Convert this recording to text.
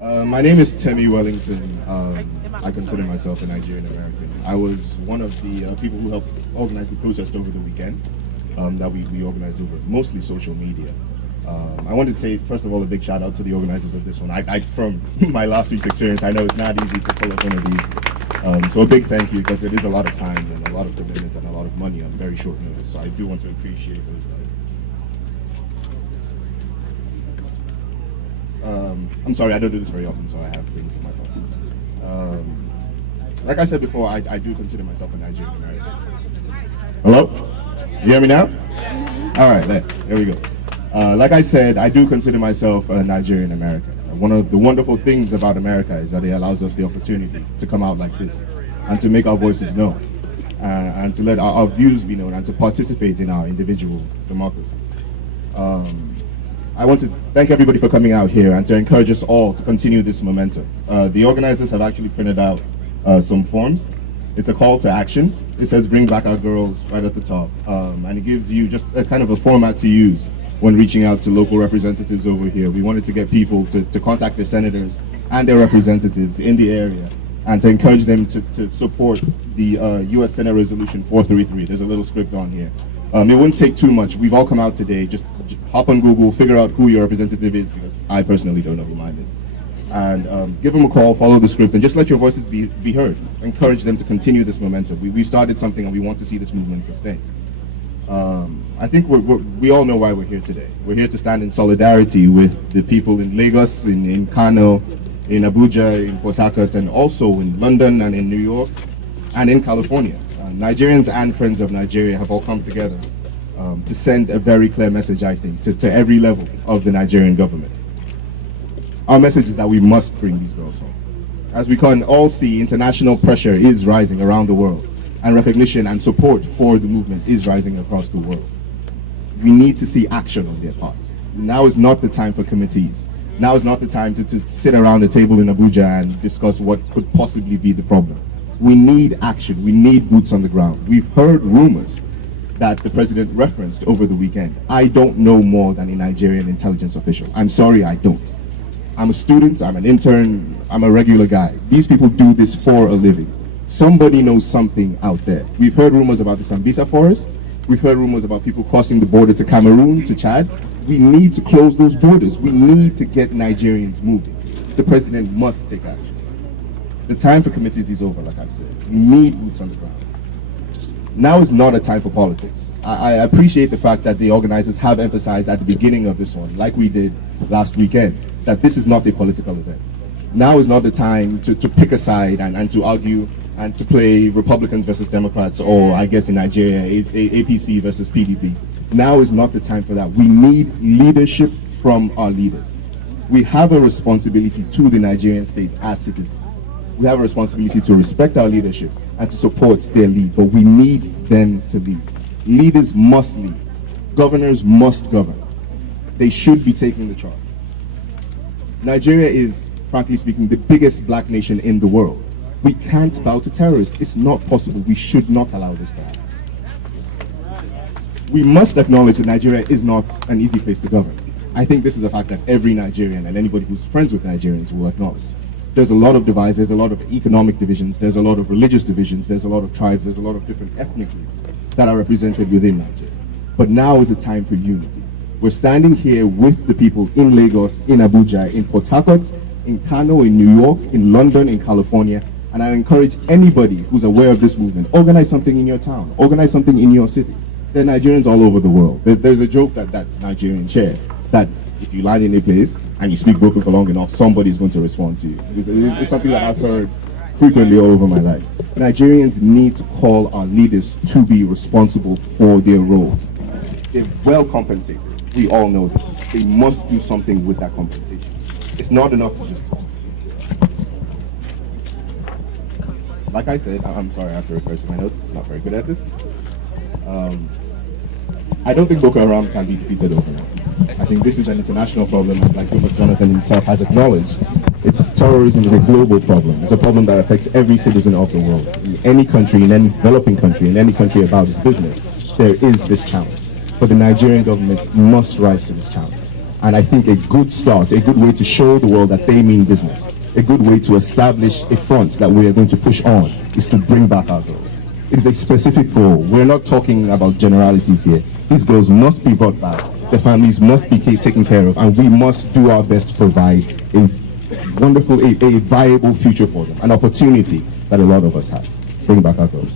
My name is Temi Wellington. I consider myself a Nigerian American. I was one of the people who helped organize the protest over the weekend that we organized over mostly social media. I wanted to say, first of all, a big shout out to the organizers of this one. From my last week's experience, I know it's not easy to pull up one of these. So a big thank you, because it is a lot of time and a lot of commitment and a lot of money on very short notice. So I do want to appreciate those guys. I'm sorry, I don't do this very often, so I have things in my phone. Like I said before, I do consider myself a Nigerian American. Hello? You hear me now? All right, there we go. Like I said, I do consider myself a Nigerian American. One of the wonderful things about America is that it allows us the opportunity to come out like this and to make our voices known, and to let our views be known, and to participate in our individual democracy. I want to thank everybody for coming out here and to encourage us all to continue this momentum. The organizers have actually printed out some forms. It's a call to action. It says bring back our girls right at the top. And it gives you just a kind of a format to use when reaching out to local representatives over here. We wanted to get people to contact their senators and their representatives in the area and to encourage them to support the U.S. Senate Resolution 433. There's a little script on here. It wouldn't take too much. We've all come out today. Just hop on Google, figure out who your representative is, because I personally don't know who mine is. And give them a call, follow the script, and just let your voices be heard. Encourage them to continue this momentum. We started something, and we want to see this movement sustain. I think we all know why we're here today. We're here to stand in solidarity with the people in Lagos, in Kano, in Abuja, in Port Harcourt, and also in London and in New York and in California. Nigerians and friends of Nigeria have all come together to send a very clear message, I think, to every level of the Nigerian government. Our message is that we must bring these girls home. As we can all see, international pressure is rising around the world, and recognition and support for the movement is rising across the world. We need to see action on their part. Now is not the time for committees. Now is not the time to sit around a table in Abuja and discuss what could possibly be the problem. We need action. We need boots on the ground. We've heard rumors that the president referenced over the weekend. I don't know more than a Nigerian intelligence official. I'm sorry, I don't. I'm a student, I'm an intern, I'm a regular guy. These people do this for a living. Somebody knows something out there. We've heard rumors about the Sambisa forest. We've heard rumors about people crossing the border to Cameroon, to Chad. We need to close those borders. We need to get Nigerians moving. The president must take action. The time for committees is over, like I've said. We need boots on the ground. Now is not a time for politics. I appreciate the fact that the organizers have emphasized at the beginning of this one, like we did last weekend, that this is not a political event. Now is not the time to pick a side and to argue and to play Republicans versus Democrats, or I guess in Nigeria, APC versus PDP. Now is not the time for that. We need leadership from our leaders. We have a responsibility to the Nigerian state as citizens. We have a responsibility to respect our leadership and to support their lead, but we need them to lead. Leaders must lead. Governors must govern. They should be taking the charge. Nigeria is, frankly speaking, the biggest black nation in the world. We can't bow to terrorists. It's not possible. We should not allow this to happen. We must acknowledge that Nigeria is not an easy place to govern. I think this is a fact that every Nigerian and anybody who's friends with Nigerians will acknowledge. There's a lot of divides, there's a lot of economic divisions, there's a lot of religious divisions, there's a lot of tribes, there's a lot of different ethnic groups that are represented within Nigeria. But now is a time for unity. We're standing here with the people in Lagos, in Abuja, in Port Harcourt, in Kano, in New York, in London, in California, and I encourage anybody who's aware of this movement, organize something in your town, organize something in your city. There are Nigerians all over the world. There's a joke that Nigerians share, that if you land in a place and you speak broken for long enough, somebody's going to respond to you. It's something that I've heard frequently all over my life. Nigerians need to call our leaders to be responsible for their roles. They're well compensated. We all know that. They must do something with that compensation. It's not enough to just talk. Like I said, I'm sorry, I have to refer to my notes. Not very good at this. I don't think Boko Haram can be defeated overnight. I think this is an international problem, like Jonathan himself has acknowledged. Terrorism is a global problem. It's a problem that affects every citizen of the world. In any country, in any developing country, in any country about its business, there is this challenge. But the Nigerian government must rise to this challenge. And I think a good start, a good way to show the world that they mean business, a good way to establish a front that we are going to push on is to bring back our girls. It is a specific goal. We're not talking about generalities here. These girls must be brought back. Their families must be taken care of, and we must do our best to provide a wonderful, a viable future for them, an opportunity that a lot of us have. Bring back our girls.